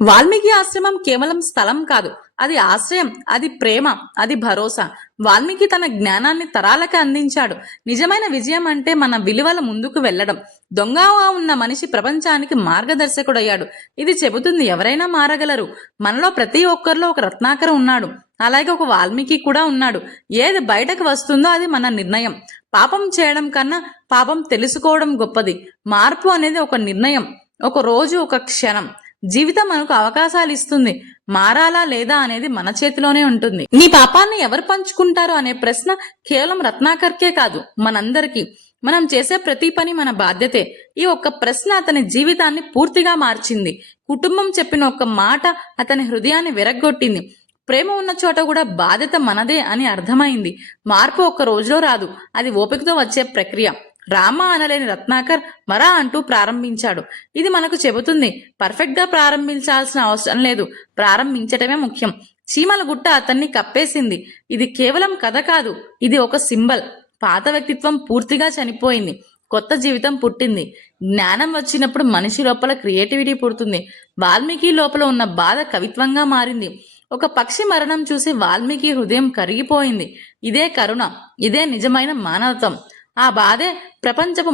వాల్మీకి ఆశ్రమం కేవలం స్థలం కాదు, అది ఆశ్రయం, అది ప్రేమ, అది భరోసా. వాల్మీకి తన జ్ఞానాన్ని తరాలకు అందించాడు. నిజమైన విజయం అంటే మన విలువల ముందుకు వెళ్ళడం. దొంగగా ఉన్న మనిషి ప్రపంచానికి మార్గదర్శకుడయ్యాడు. ఇది చెబుతుంది ఎవరైనా మారగలరు. మనలో ప్రతి ఒక్కరిలో ఒక రత్నాకర్ ఉన్నాడు, అలాగే ఒక వాల్మీకి కూడా ఉన్నాడు. ఏది బయటకు వస్తుందో అది మన నిర్ణయం. పాపం చేయడం కన్నా పాపం తెలుసుకోవడం గొప్పది. మార్పు అనేది ఒక నిర్ణయం, ఒక రోజు, ఒక క్షణం. జీవితం మనకు అవకాశాలు ఇస్తుంది. మారాలా లేదా అనేది మన చేతిలోనే ఉంటుంది. నీ పాపాన్ని ఎవరు పంచుకుంటారు అనే ప్రశ్న కేవలం రత్నాకర్కే కాదు, మనందరికీ. మనం చేసే ప్రతి పని మన బాధ్యతే. ఈ ఒక్క ప్రశ్న అతని జీవితాన్ని పూర్తిగా మార్చింది. కుటుంబం చెప్పిన ఒక్క మాట అతని హృదయాన్ని విరగ్గొట్టింది. ప్రేమ ఉన్న చోట కూడా బాధ్యత మనదే అని అర్థమైంది. మార్పు ఒక్క రోజులో రాదు, అది ఓపికతో వచ్చే ప్రక్రియ. రామ అనలేని రత్నాకర్ మరా అంటూ ప్రారంభించాడు. ఇది మనకు చెబుతుంది, పర్ఫెక్ట్ గా ప్రారంభించాల్సిన అవసరం లేదు, ప్రారంభించటమే ముఖ్యం. చీమల గుట్ట అతన్ని కప్పేసింది. ఇది కేవలం కథ కాదు, ఇది ఒక సింబల్. పాత వ్యక్తిత్వం పూర్తిగా చనిపోయింది, కొత్త జీవితం పుట్టింది. జ్ఞానం వచ్చినప్పుడు మనిషి లోపల క్రియేటివిటీ పుడుతుంది. వాల్మీకి లోపల ఉన్న బాధ కవిత్వంగా మారింది. ఒక పక్షి మరణం చూసి వాల్మీకి హృదయం కరిగిపోయింది. ఇదే కరుణ, ఇదే నిజమైన మానవత్వం. ఆ బాధే ప్రపంచపు